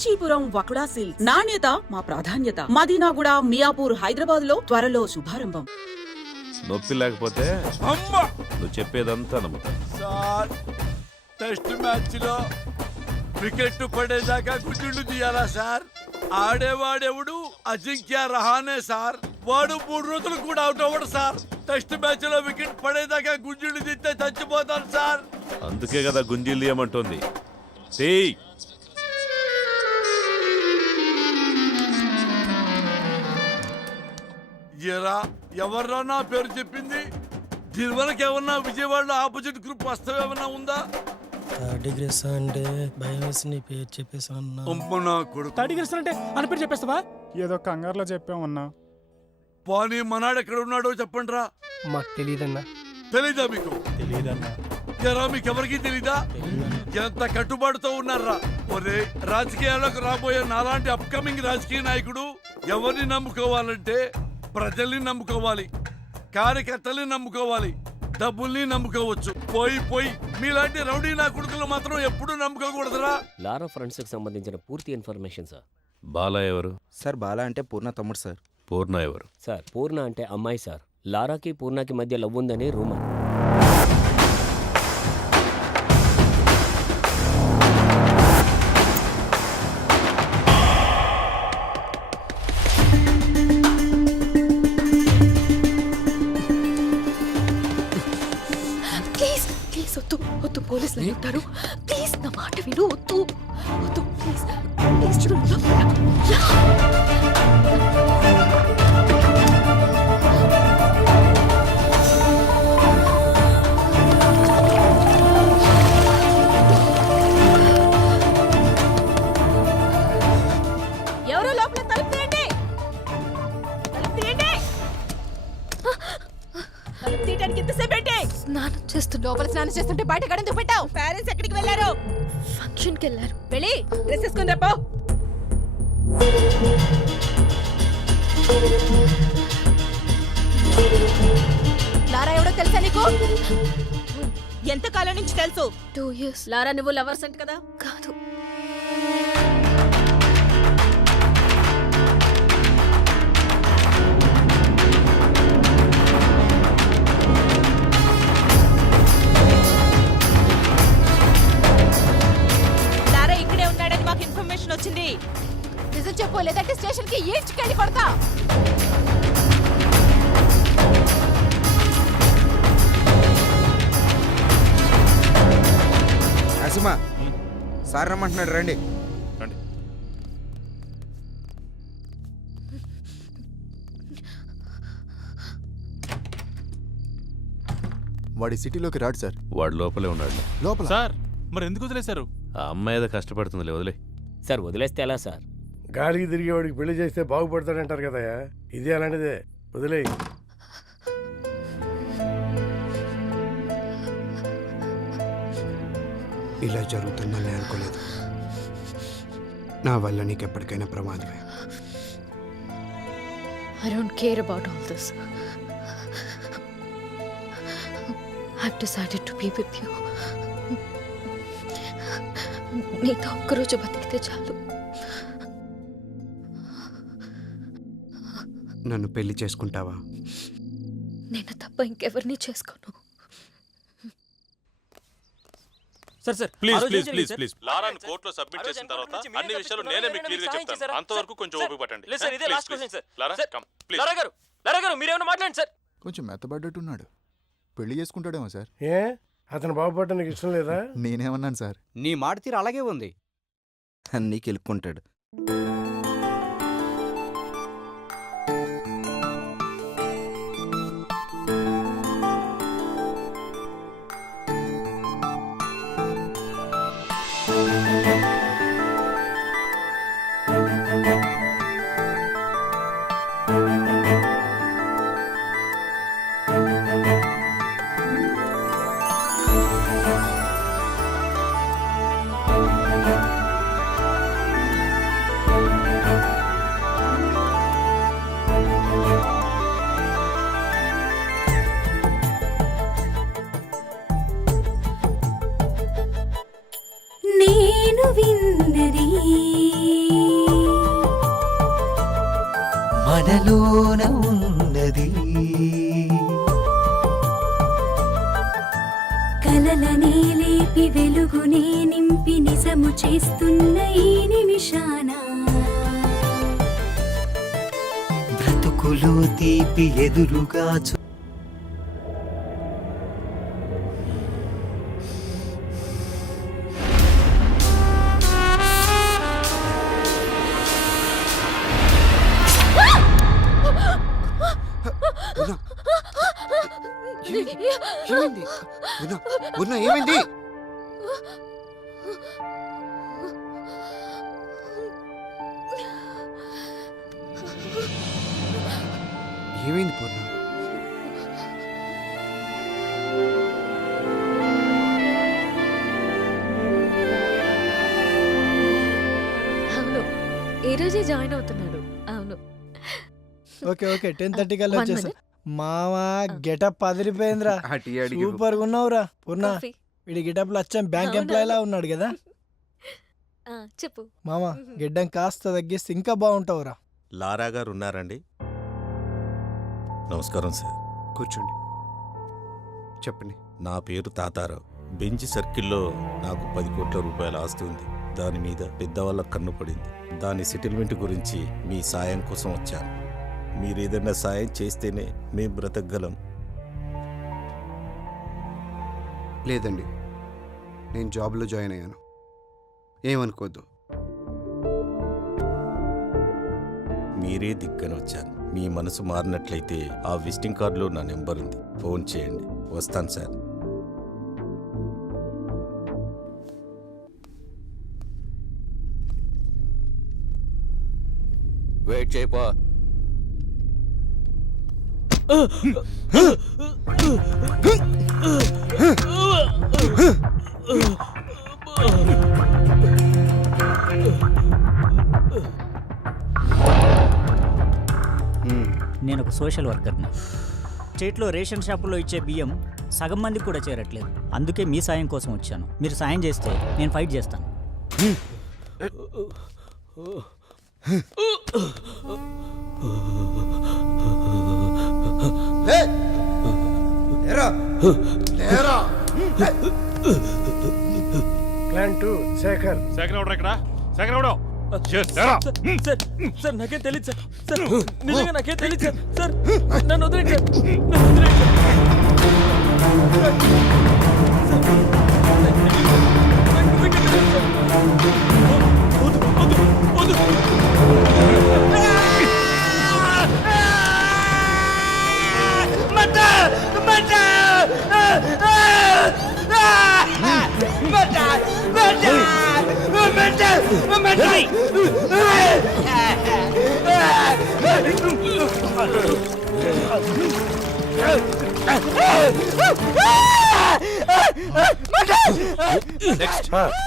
Kanchipuram వకుడా silks. నాణ్యత మా ప్రాధాన్యత. మదీనాగూడ, మియాపూర్, హైదరాబాద్ లో త్వరలో శుభారంభం. నొప్పి లేకపోతే అమ్మా నువ్వు చెప్పేదంతా నమ్ముతా. సార్ టెస్ట్ మ్యాచ్ లో వికెట్ పడేదాకా గుడ్డులు తీయాలా సార్? ఆడేవాడెవడు అజింక్య రహానే సార్. వాడు 3 రోజులు కూడా అవుట్ అవ్వడు సార్. టెస్ట్ మ్యాచ్ లో వికెట్ పడేదాకా గుంజులు తీస్తే చచ్చిపోతాను సార్. అందుకే కదా గుంజీలు తీయమంటుంది. తీయ్. ఎరా ఎవర్రా నా పేరు చెప్పింది? దీనివరకు ఏమన్నా విజయవాడలో ఆపోజిట్ గ్రూప్ వస్తావేమన్నా ఉందా? డిగ్రీస్ అంటే భయం వేసి నీ పేరు చెప్పేసి అన్నా. నా కొడుకు అంటే అని పేరు చెప్పేస్తావా? ఏదో కంగారులో చెప్పామన్నా. పానీ మనాడు ఎక్కడ ఉన్నాడో చెప్పండి రా. మాకు తెలియదన్నా. తెలీదా మీకు? తెలియదన్నా. ఎరా మీకెవరికి తెలీదా? ఎంత కట్టుబాటుతో ఉన్నారా? ఒరే రాజకీయాలకు రాబోయే నాలాంటి అప్కమింగ్ రాజకీయ నాయకుడు ఎవరిని నమ్ముకోవాలంటే ప్రజల్ని నమ్ముకోవాలి, కార్యకర్తల్ని నమ్ముకోవాలి, డబ్బుల్ని నమ్ముకోవచ్చు. పోయి మీలాంటి రౌడీ నా కొడుకులు మాత్రం ఎప్పుడు నమ్ముకోకూడదురా. లారా ఫ్రెండ్స్ కి సంబంధించిన పూర్తి ఇన్ఫర్మేషన్ సార్. బాలా ఎవరు? సార్ బాలా అంటే పూర్ణ తమ్ముడు సార్. పూర్ణ ఎవరు? సార్ పూర్ణ అంటే అమ్మాయి సార్. లారాకి పూర్ణకి మధ్య లవ్ ఉందని రూమర్. వద్దు, పోలీసులు ఉంటారు. ప్లీజ్ నా మాట విను. వద్దు ప్లీజ్ చూడు. ఎవరో లోపల తలుపు తీయండి. తలుపు తీయడానికి ఇంతసేపు ఏంటి? లోపల స్నానం చేస్తుంటే బయట గడెందుకు పెట్టావు? పేరెంట్స్ ఎక్కడికి వెళ్ళారు? ఫంక్షన్కి వెళ్ళారు. వెళ్ళి డ్రెస్ వేసుకుని రాపో. లారా ఎవడో తెలుసా నీకు? ఎంత కాలం నుంచి తెలుసు? 2 years. లారా నువ్వు లవర్స్ అంట కదా? కాదు. లారా ఇక్కడే ఉన్నాడని మాకు ఇన్ఫర్మేషన్ వచ్చింది. నిజం చెప్పు, లేదంటే స్టేషన్ కి ఈడ్చుకెళ్ళి కొడతా. నరసింహ సార్ రమ్మంటున్నాడు, రండి. వాడి సిటీలోకి రాడు సార్. వాడు లోపలే ఉన్నాడు. లోపల సార్ మరి ఎందుకు వదిలేశారు? ఆ అమ్మాయి ఏదో కష్టపడుతుంది, వదిలే. సార్ వదిలేస్తే ఎలా సార్? గాలికి తిరిగి వాడికి పెళ్లి చేస్తే బాగుపడతాడంటారు కదా. ఇది అలాంటిదే, వదిలే. ఇలా జరుగుతుందని అనుకోలేదు. నా వల్ల నీకు ఎప్పటికైనా ప్రమాదమే. I don't care about all this. I've decided to be with you. నీతో ఒక్కరోజు బతికితే చాలు. నన్ను పెళ్లి చేసుకుంటావా? నేను తప్ప ఇంకెవరిని చేసుకోను. సార్ ప్లీజ్ లారాను కోర్టులో సబ్మిట్ చేసిన తర్వాత అన్ని విషయాలు నేనే మీకు క్లియర్ గా చెప్తాను. అంతవరకు కొంచెం ఓపిక పట్టండి. లారా గారు మీరేమైనా మాట్లాడండి సార్. కొంచెం మెత్తబడ్డట్టున్నాడు. పెళ్లి చేసుకుంటాడేమో సార్. ఏ అతను బాగుపడటం నీకు ఇష్టం లేదా? నేనేమన్నాను సార్? నీ మాట తీరు అలాగే ఉంది. అన్నీ కెలుక్కుంటాడు. మనలోన ఉన్నది. కలలనే లేపి వెలుగునే నింపి నిజము చేస్తున్న ఈ నిమిషాన బ్రతుకులో తీపి ఎదురుగా ఏమైంది ఉన్నా ఏమైంది? ఏమైంది పూర్ణ? అవును ఈ రోజే జాయిన్ అవుతున్నాడు. అవును ఓకే ఓకే 10:30 కల్లా వచ్చేసా. మావా గెటప్ అదిరిపోయిందిరా, సూపర్ గా ఉన్నావురా పూర్ణ. వీడి గెటప్ లో వచ్చాం బ్యాంక్ ఎంప్లాయ్ లా ఉన్నాడు కదా. చెప్పు మామా గెడ్డం కాస్త తగ్గిస్తే ఇంకా బాగుంటావురా. లారా గారు ఉన్నారండి? నమస్కారం సార్. కూర్చోండి, చెప్పండి. నా పేరు తాతారావు. బెంచ్ సర్కిల్లో నాకు 10 కోట్ల రూపాయల ఆస్తి ఉంది. దాని మీద పెద్దవాళ్ళ కన్ను పడింది. దాని సెటిల్మెంట్ గురించి మీ సాయం కోసం వచ్చాను. మీరేదైనా సాయం చేస్తేనే మేము బ్రతకగలం. లేదండి, నేను జాబ్లో జాయిన్ అయ్యాను, ఏమనుకోద్దు. మీరే దిక్కని వచ్చాను. మీ మనసు మారినట్లయితే ఆ విజిటింగ్ కార్డులో నా నెంబర్ ఉంది, ఫోన్ చేయండి. వస్తాను సార్. వెయిట్ చేయపో. నేను ఒక సోషల్ వర్కర్ని. స్టేట్లో రేషన్ షాపులో ఇచ్చే బియ్యం సగం మందికి కూడా చేరట్లేదు. అందుకే మీ సాయం కోసం వచ్చాను. మీరు సాయం చేస్తే నేను ఫైట్ చేస్తాను. ప్లాన్ 2 శేఖర్. సార్ నాకేం తెలియదు సార్. సార్ నిజంగా నాకేం తెలియదు సార్. సార్ నన్ను వదిలేండి సార్. నన్ను వదిలేండి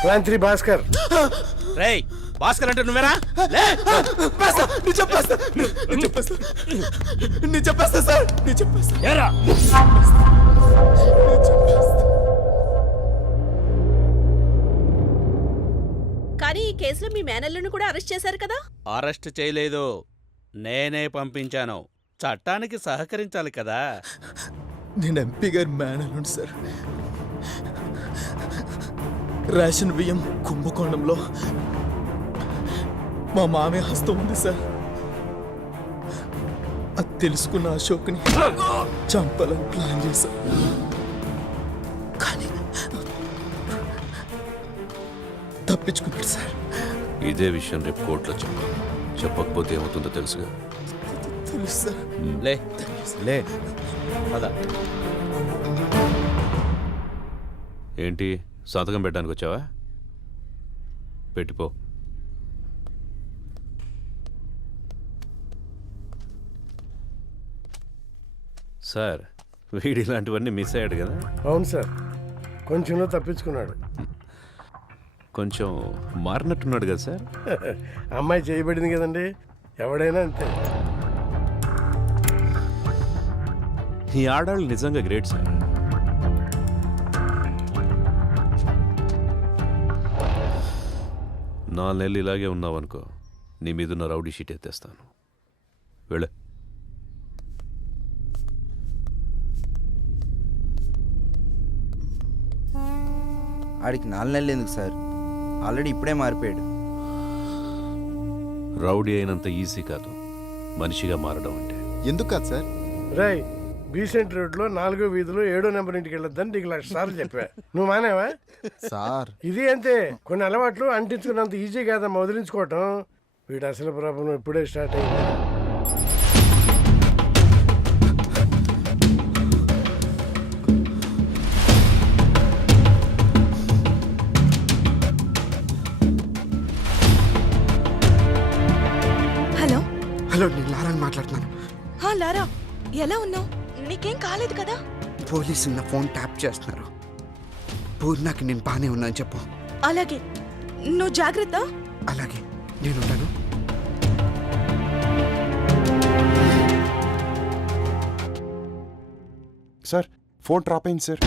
ప్లాన్ 3 భాస్కర్. రేయ్ భాస్కర్ అంటే నువ్వేనా? కానీ ఈ కేసులో మీ మేనల్లును కూడా అరెస్ట్ చేశారు కదా? అరెస్ట్ చేయలేదు, నేనే పంపించాను. చట్టానికి సహకరించాలి కదా. నేను ఎంపీ గారి మేనల్లుండి సార్. రేషన్ బియ్యం కుంభకోణంలో మా మామయ్య హస్తం ఉంది సార్. అది తెలుసుకున్న అశోక్ని చంపాలని ప్లాన్ చేశా. కానీ తప్పించుకున్నాడు సార్. ఇదే విషయం రేపు కోర్టులో చెప్పాలి. చెప్పకపోతే ఏమవుతుందో తెలుసుగా. తెలుసు సార్. లే పద. ఏంటి సంతకం పెట్టడానికి వచ్చావా? పెట్టిపో. సార్ వీడి ఇలాంటివన్నీ మిస్ అయ్యాడు కదా. అవును సార్, కొంచెంలో తప్పించుకున్నాడు. కొంచెం మారినట్టున్నాడు కదా సార్. అమ్మాయి చేయబడింది కదండి, ఎవడైనా అంతే. ఈ ఆడాళ్ళు నిజంగా గ్రేట్ సార్. నాలుగు నెలలు ఇలాగే ఉన్నావనుకో, నీ మీదున్న రౌడీ షీట్ ఎత్తేస్తాను. వెళ్ళు. ఆడికి 4 నెలలు ఎందుకు సార్? ఆల్రెడీ ఇప్పుడే మారిపోయాడు. రౌడీ అయినంత ఈజీ కాదు మనిషిగా మారడం అంటే. ఎందుకు కాదు సార్? రై బీసెంట్ రోడ్ లో 4వ వీధిలో 7వ నెంబర్ ఇంటికి వెళ్ళొద్దని నీకు 1,00,000 సార్లు చెప్పా. నువ్వు మానేవా? సార్ ఇది అంతే, కొన్ని అలవాట్లు అంటించుకున్నంత ఈజీ కాదమ్మా వదిలించుకోవటం. వీడు అసలు ప్రాబ్లం ఇప్పుడే స్టార్ట్ అయింది. హలో హలో, నేను లారాని మాట్లాడుతున్నాను. లారా, ఎలా ఉన్నావు? నీకేం కాలేదు కదా? పోలీసులు నా ఫోన్ ట్యాప్ చేస్తున్నారు. పూర్ణకి నేను బానే ఉన్నాను చెప్పు. అలాగే, నువ్వు జాగ్రత్త. అలాగే, నేనుంటాను. సార్, ఫోన్ డ్రాప్ అయింది సార్.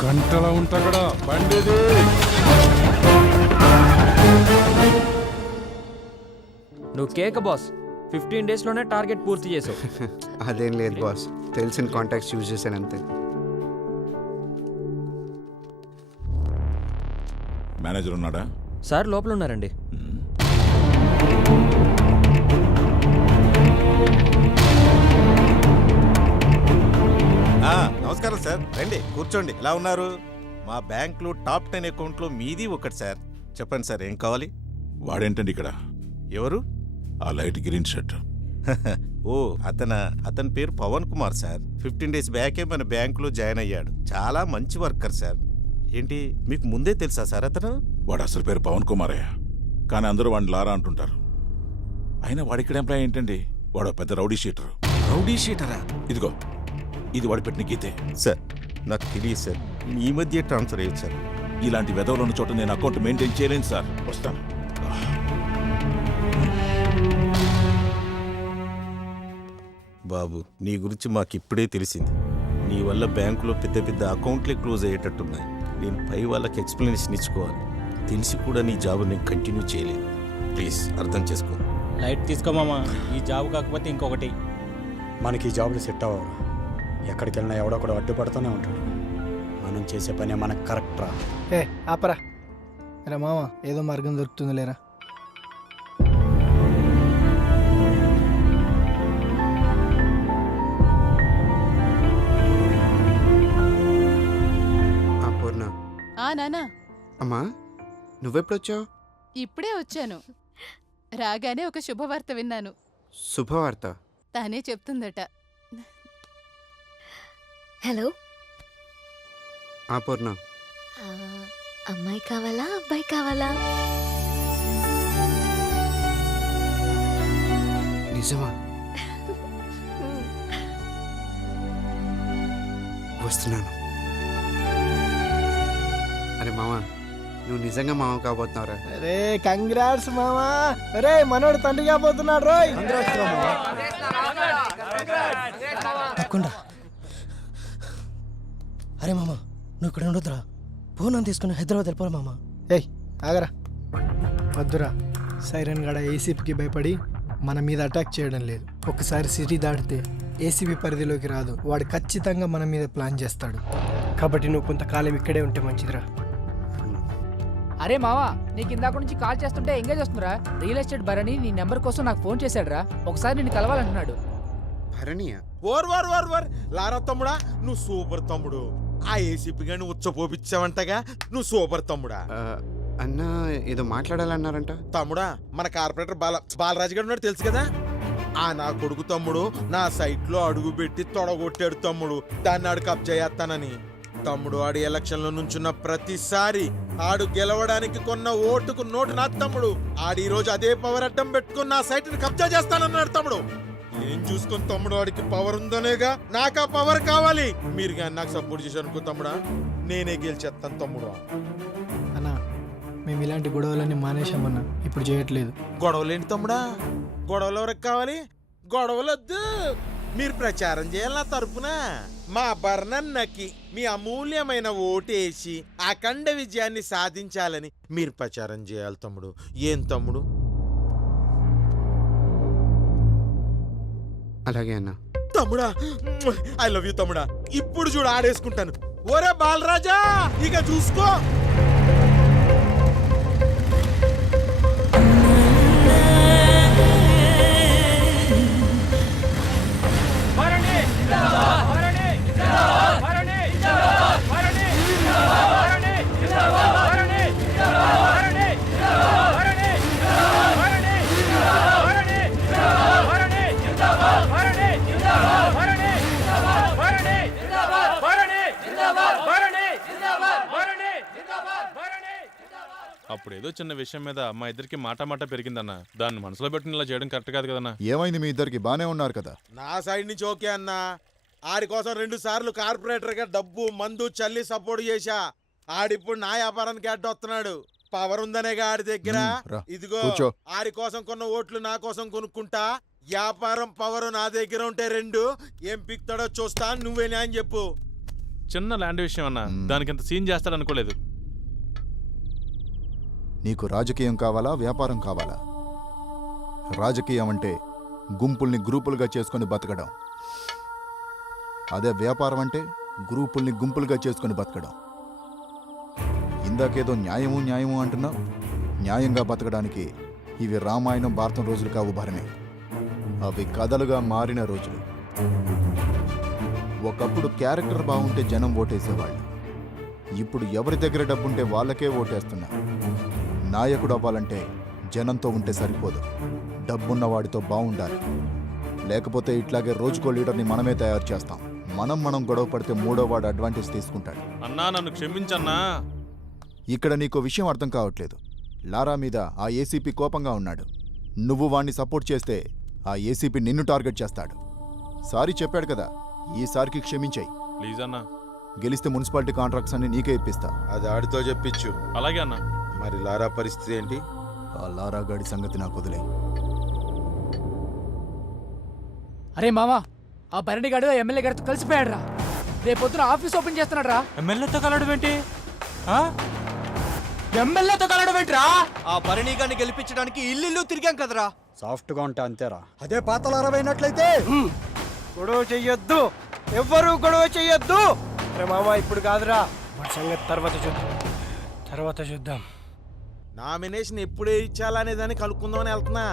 గంటలా ఉంటా కూడా బండిది. నువ్వు కేక బాస్, 15 డేస్లోనే టార్గెట్ పూర్తి చేసావు. అదేం లేదు బాస్, తెలిసిన కాంటాక్ట్స్ యూజ్ చేశాను అంతే. మేనేజర్ ఉన్నాడా? సార్ లోపల ఉన్నారండి. నమస్కారం సార్, రండి కూర్చోండి. ఎలా ఉన్నారు? మా బ్యాంక్లో టాప్ 10 అకౌంట్లో మీది ఒకటి సార్. చెప్పండి సార్, ఏం కావాలి? వాడేంటండి ఇక్కడ? ఎవరు? ఆ లైట్ గ్రీన్ షర్ట్. ఓ, అతని పేరు పవన్ కుమార్ సార్. 15 డేస్ బ్యాకే మన బ్యాంకులో జాయిన్ అయ్యాడు. చాలా మంచి వర్కర్ సార్. ఏంటి, మీకు ముందే తెలుసా సార్ అతను? వాడు అసలు పేరు పవన్ కుమారే, కానీ అందరూ వాడిని లారా అంటుంటారు. అయినా వాడిక్కడ ఎంప్లాయ్ ఏంటండి? వాడు పెద్ద రౌడీ షీటరు. రౌడీ షీటరా? ఇదిగో, ఇది వాడు పెట్టిన గీతే. సార్, నాకు తెలియదు సార్. ఈ మధ్య ట్రాన్స్ఫర్ అయ్యింది సార్. ఇలాంటి వెధవలు ఉన్న చోట నేను అకౌంట్ మెయింటైన్ చేయలేను సార్. వస్తాను. బాబు, నీ గురించి మాకు ఇప్పుడే తెలిసింది. నీ వల్ల బ్యాంకులో పెద్ద పెద్ద అకౌంట్లే క్లోజ్ అయ్యేటట్టున్నాయి. నేను పై వాళ్ళకి ఎక్స్ప్లెనేషన్ ఇచ్చుకోవాలి. తెలిసి కూడా నీ జాబ్ నేను కంటిన్యూ చేయలేదు. ప్లీజ్ అర్థం చేసుకో. లైట్ తీసుకోమామా, ఈ జాబ్ కాకపోతే ఇంకొకటి. మనకి ఈ జాబ్లు సెట్ అవ్వవు. ఎక్కడికి వెళ్ళినా ఎవడొకడు అడ్డుపడుతూనే ఉంటాడు. మనం చేసే పని మనకు కరెక్ట్ రా. ఏ ఆపరా రా మామ, ఏదో మార్గం దొరుకుతుంది లేరా. పూర్ణ. నానా, అమ్మా, నువ్వెప్పుడొచ్చావు? ఇప్పుడే వచ్చాను. రాగానే ఒక శుభవార్త విన్నాను. శుభవార్త? తానే చెప్తుందట. హలో, పూర్ణ. అమ్మాయి కావాలా అబ్బాయి కావాలా? నిజమా? వస్తున్నాను. అరే మామా, నువ్వు నిజంగా మామ కాబోతున్నావురా? అరే కంగ్రాట్స్ మామా. అరే మనోడు తండ్రి కాబోతున్నాడు రోయ్. అరే మామ, నువ్వు ఇక్కడ ఉండొద్దురా. ఫోన్ తీసుకుని హైదరాబాద్ వెళ్ళిపోరా మామ. ఏయ్ ఆగరా, వద్దురా. సైరన్ గడ ఏసీపీకి భయపడి మన మీద అటాక్ చేయడం లేదు. ఒకసారి సిటీ దాటితే ఏసీపీ పరిధిలోకి రాదు. వాడు ఖచ్చితంగా మన మీద ప్లాన్ చేస్తాడు. కాబట్టి నువ్వు కొంతకాలం ఇక్కడే ఉంటే మంచిదిరా. అరే మావా, నీకు ఇందాక నుంచి కాల్ చేస్తుంటే ఎంగేజ్ వస్తుందిరా. రియల్ ఎస్టేట్ భరణి నీ నెంబర్ కోసం నాకు ఫోన్ చేశాడురా. ఒకసారి నిన్ను కలవాలంటున్నాడు. భరణియా? లారా తమ్ముడా, నువ్వు సూపర్ తమ్ముడు. ఆ ఏసీపీ గాని ఉచ్చపోపిచ్చావంటగా, నువ్వు సూపర్ తమ్ముడా. అన్నా ఏదో మాట్లాడాలన్నారంట. తమ్ముడా, మన కార్పొరేటర్ బాలరాజు గారు ఉన్నాడు తెలుసు కదా. ఆ నా కొడుకు తమ్ముడు నా సైట్ లో అడుగు పెట్టి తొడగొట్టాడు తమ్ముడు. దాన్ని ఆడు కబ్జా చేస్తానని. తమ్ముడు ఆడి ఎలక్షన్ లో నుంచున్న ప్రతిసారి ఆడు గెలవడానికి కొన్న ఓటుకు నోటు నా తమ్ముడు. ఆడి ఈ రోజు అదే పవర్ అడ్డం పెట్టుకుని నా సైట్ ని కబ్జా చేస్తానన్నాడు తమ్ముడు. నేను చూసుకుని తమ్ముడు వాడికి పవర్ ఉందనేగా నాకు ఆ పవర్ కావాలి. మీరు కానీ నాకు సపోర్ట్ చేశారు అనుకో తమ్ముడా, నేనే గెలిచేస్తాను తమ్ముడు. అన్నా మేము ఇలాంటి గొడవలన్నీ మానేశామన్నా, ఇప్పుడు చేయట్లేదు. గొడవలేంటి తమ్ముడా? గొడవలు ఎవరికి కావాలి? గొడవలొద్దు. మీరు ప్రచారం చేయాలి నా తరపున. మా బర్ణన్నకి మీ అమూల్యమైన ఓటేసి అఖండ విజయాన్ని సాధించాలని మీరు ప్రచారం చేయాలి తమ్ముడు. ఏం తమ్ముడు? అలాగే అన్న. తమ్ముడా, ఐ లవ్ యూ తమ్ముడా. ఇప్పుడు చూడు ఆడేసుకుంటాను. ఒరే బాలరాజా, ఇక చూసుకో. అప్పుడు ఏదో చిన్న విషయం మీద మా ఇద్దరికి మాట పెరిగిందన్న. దాన్ని మనసులో పెట్టుకుని ఇలా చేయడం కరెక్ట్ కాదు కదన్నా. ఏమైంది? మీ ఇద్దరికి బానే ఉన్నారు కదా? నా సైడ్ నుంచి ఓకే అన్నా. ఆడి కోసం 2 సార్లు కార్పొరేటర్ గా డబ్బు మందు చల్లి సపోర్ట్ చేశా. ఆడిప్పుడు నా వ్యాపారానికి అడ్డొస్తున్నాడు. పవర్ ఉందనేగా ఆడి దగ్గర. ఇదిగో ఆడి కోసం కొన్న ఓట్లు నా కోసం కొనుక్కుంటా. వ్యాపారం పవర్ నా దగ్గర ఉంటే 2 ఏం పిక్తాడో చూస్తా. నువ్వే న్యాయం చెప్పు. చిన్న ల్యాండ్ విషయం అన్న, దానికి ఇంత సీన్ చేస్తాడు అనుకోలేదు. నీకు రాజకీయం కావాలా, వ్యాపారం కావాలా? రాజకీయం అంటే గుంపుల్ని గ్రూపులుగా చేసుకొని బతకడం. అదే వ్యాపారం అంటే గ్రూపుల్ని గుంపులుగా చేసుకొని బతకడం. ఇందాకేదో న్యాయము అంటున్నావు. న్యాయంగా బతకడానికి ఇవి రామాయణం భారతం రోజులు కావు భరణి. అవి కథలుగా మారిన రోజులు. ఒకప్పుడు క్యారెక్టర్ బాగుంటే జనం ఓటేసేవాళ్ళు. ఇప్పుడు ఎవరి దగ్గర డబ్బుంటే వాళ్ళకే ఓటేస్తున్నారు. నాయకుడు అవ్వాలంటే జనంతో ఉంటే సరిపోదు, డబ్బున్న వాడితో బాగుండాలి. లేకపోతే ఇట్లాగే రోజుకో లీడర్ని మనమే తయారు చేస్తాం. మనం గొడవ పడితే 3వ వాడు అడ్వాంటేజ్ తీసుకుంటాడు. అన్నా, నన్ను క్షమించన్నా. ఇక్కడ నీకో విషయం అర్థం కావట్లేదు. లారా మీద ఆ ఏసీపీ కోపంగా ఉన్నాడు. నువ్వు వాణ్ణి సపోర్ట్ చేస్తే ఆ ఏసీపీ నిన్ను టార్గెట్ చేస్తాడు. సారీ చెప్పాడు కదా, ఈసారికి క్షమించాయి ప్లీజ్ అన్నా. గెలిస్తే మున్సిపాలిటీ కాంట్రాక్ట్స్ అన్ని నీకే ఇప్పిస్తా. అది ఆడితో చెప్పించు. అలాగే అన్నా. మరి లారా పరిస్థితి ఏంటి? ఆ లారా గాడి సంగతి నాకు వదిలే. అరే మామా, ఆ భరణి గాడు ఎమ్మెల్యే గారితో కలిసిపోయాడు రా. రేపొద్దున ఆఫీస్ ఓపెన్ చేస్తున్నాడు రా. ఎమ్మెల్యేతో కలవడం ఏంటి? ఎమ్మెల్యేతో కలవడం ఏంట్రా? ఆ భరణి గారిని గెలిపించడానికి ఇల్లు తిరిగాం కదరా. సాఫ్ట్గా ఉంటే అంతేరా. అదే పాత లారవైనట్లయితే గొడవ చెయ్యొద్దు, ఎవ్వరూ గొడవ చెయ్యొద్దు. అరే మామ, ఇప్పుడు కాదురా, మన సంగతి తర్వాత చూద్దాం. నామినేషన్ ఎప్పుడే ఇచ్చాలనే దాన్ని కలుపుకుందామని వెళ్తున్నా.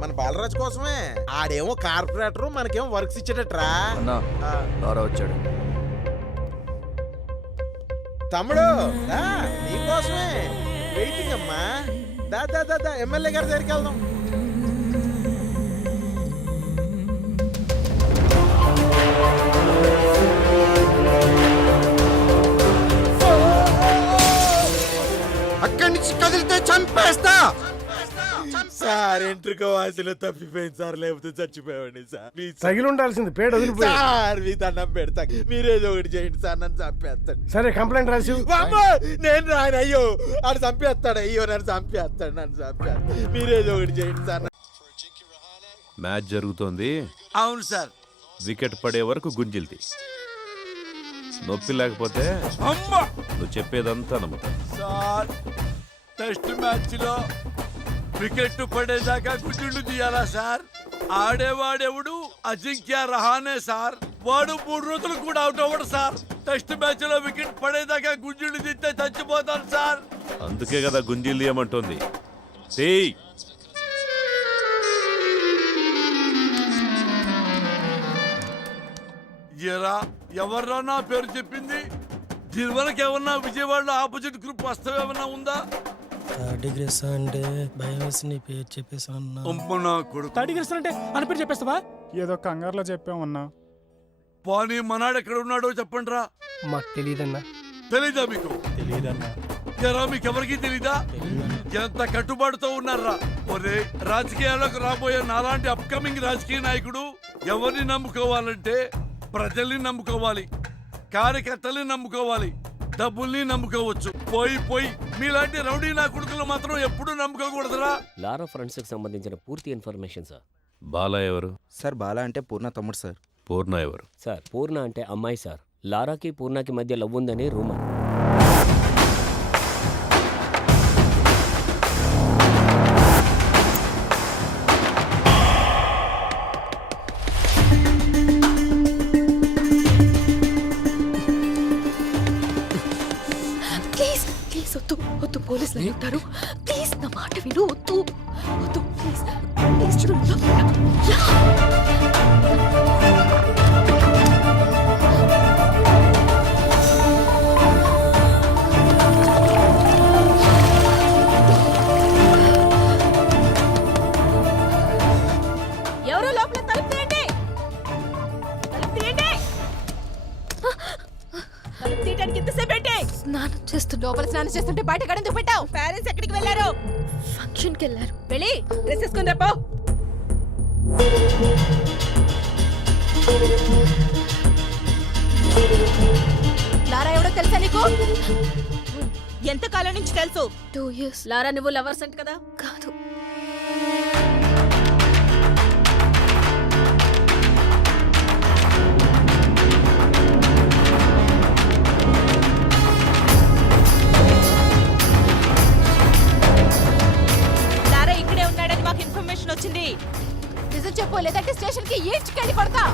మన బాలరాజు కోసమే. ఆడేమో కార్పొరేటర్, మనకేమో వర్క్స్ ఇచ్చేటట్రా. వచ్చాడు తమ్ముడు, నీకోసమే వెయిటింగ్ అమ్మా. దా ఎమ్మెల్యే గారి దగ్గరికి వెళ్దాం. అక్కడి నుంచి కదిలితే చంపేస్తా. సార్ ఎంట్రుక వాసిలో తప్పిపోయింది సార్, లేకపోతే చచ్చిపోయావండి సార్. తగిలి ఉండాల్సింది, పేడ వదిలిపోయింది సార్. మీ దండం పెడతా, మీరేదో ఒకటి చేయండి సార్, నన్ను చంపేస్తాడు. సరే, కంప్లైంట్ రాసి. నేను రాయను. అయ్యో ఆడు చంపేస్తాడు. అయ్యో నన్ను చంపేస్తాడు. మీరేదో ఒకటి చేయండి సార్. మ్యాచ్ జరుగుతోంది. అవును సార్. వికెట్ పడే వరకు గుంజిల్ది. నొప్పి లేకపోతే నువ్వు చెప్పేదంతా నమ్ముతా. సార్, టెస్ట్ మ్యాచ్ లో వికెట్ పడేదాకా గుడ్డు తీయాలా సార్? ఆడేవాడెవడు? అజింక్య రహానే సార్. వాడు 3 రోజులు కూడా అవుట్ అవ్వడు సార్. టెస్ట్ మ్యాచ్ లో వికెట్ పడేదాకా గుంజుడు తీస్తే చచ్చిపోతాను సార్. అందుకే కదా గుంజిల్ ఏమంటోంది. ఎవర్రా నా పేరు చెప్పింది? దీని వరకు ఏమన్నా విజయవాడలో ఆపోజిట్ గ్రూప్ వస్తావు ఏమన్నా ఉందా? పేరు చెప్పేసా అని పేరు చెప్పేస్తావా? ఏదో కంగారులో చెప్పామన్నా. పోనీ మనాడు ఎక్కడ ఉన్నాడో చెప్పండి రా. మాకు తెలియదన్నా. తెలీదా మీకు? తెలియదన్నా. మీకు ఎవరికి తెలీదా? ఎంత కట్టుబాటుతో ఉన్నారా? ఒరే, రాజకీయాల్లోకి రాబోయే నాలాంటి అప్కమింగ్ రాజకీయ నాయకుడు ఎవరిని నమ్ముకోవాలంటే ప్రజల్ని నమ్ముకోవాలి, కార్యకర్తల్ని నమ్ముకోవాలి. డబ్బుల్ని నమ్ముకోవచ్చు. పోయి పోయి మీలాంటి రౌడీ నా కొడుకులు మాత్రం ఎప్పుడూ నమ్ముకోకూడదురా. లారా ఫ్రెండ్స్కి సంబంధించిన పూర్తి ఇన్ఫర్మేషన్ సార్. బాలా ఎవరు? సార్ బాలా అంటే పూర్ణ తమ్ముడు సార్. పూర్ణ ఎవరు? సార్ పూర్ణ అంటే అమ్మాయి సార్. లారాకి పూర్ణకి మధ్య లవ్ ఉందని రూమర్. ప్లీజ్ ప్లీజ్ వద్దు వద్దు పోలీసులు అడుగుతారు. ప్లీజ్ నా మాట విను. వద్దు వద్దు ప్లీజ్ ప్లీజ్ చూడు. ఎవరు లోపల తలుపు తీయండి. తలుపు తీయండి. తలుపు తీయడానికి ఎంతసేపు ఏంటి? స్నానం చేస్తుంటే లోపల స్నానం చేస్తుంటే బయట గడెందుకు పెట్టావు? పేరెంట్స్ ఎక్కడికి వెళ్ళారు? ఫంక్షన్కి వెళ్ళారు. వెళ్ళి డ్రెస్ వేసుకుని రేపో. లారా ఎవడో తెలుసా నీకు? ఎంతకాలం నుంచి తెలుసు? 2 years. లారా నువ్వు లవర్స్ అంట కదా? కాదు. లారా ఇక్కడే ఉన్నాడని మాకు ఇన్ఫర్మేషన్ వచ్చింది. నిజం చెప్పు, లేదంటే స్టేషన్ కి ఈడ్చుకెళ్ళి కొడతా.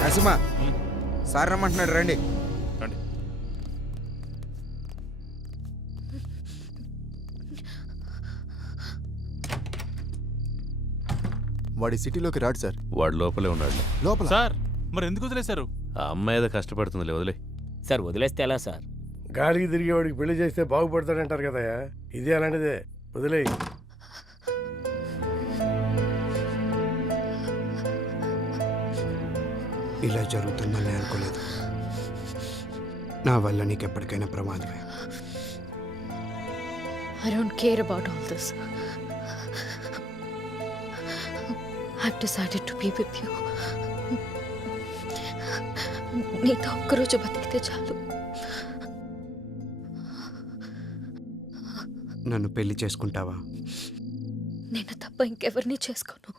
నరసింహ సార్ రమ్మంటున్నాడు, రండి. వాడి సిటీలోకి రాడు సార్. వాడు లోపలే ఉన్నాడు. లోపల సార్ మరి ఎందుకు వదిలేశారు? ఆ అమ్మాయి ఏదో కష్టపడుతుందిలే, వదిలే. సార్ వదిలేస్తే ఎలా సార్? గాలికి తిరిగేవాడికి పెళ్లి చేస్తే బాగుపడతాడంటారు కదా, ఇది అలాంటిదే. వదిలేయి. ఇలా జరుగుతుందని అనుకోలేదు. నా వల్ల నీకు ఎప్పటికైనా ప్రమాదమే. I don't care about all this. I've decided to be with you. నీతో ఒక్కరోజు బతికితే చాలు. నన్ను పెళ్లి చేసుకుంటావా? నేను తప్ప ఇంకెవరిని చేసుకోను.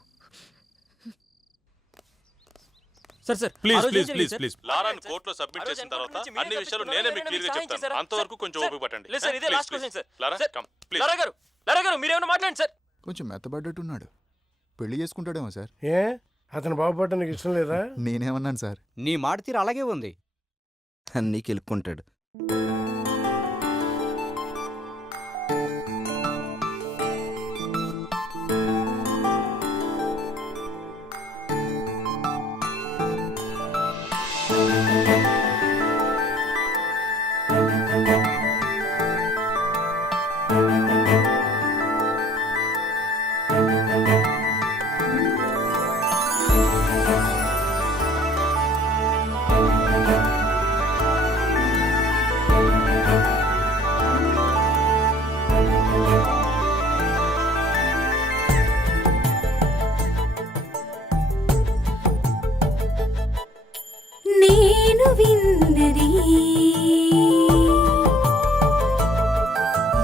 Sir sir please please please please లారాని కోర్టులో సబ్మిట్ చేసిన తర్వాత అన్ని విషయాలు నేనే మీకు క్లియర్ గా చెప్తాను. అంతవరకు కొంచెం ఓపిక పట్టండి. లేదు సార్, ఇదే last question sir. Lara come please. Lara గారు మీరేమైనా మాట్లాడండి సార్. కొంచెం మెత్తబడ్డట్టున్నాడు. పెళ్లి చేసుకుంటాడేమో సార్. ఏ అతను బాగుపడటం నీకు ఇష్టం లేదా? నేనేమన్నాను సార్? నీ మాట తీరు అలాగే ఉంది. అన్నీ కెలుక్కుంటాడు. నేను విన్నది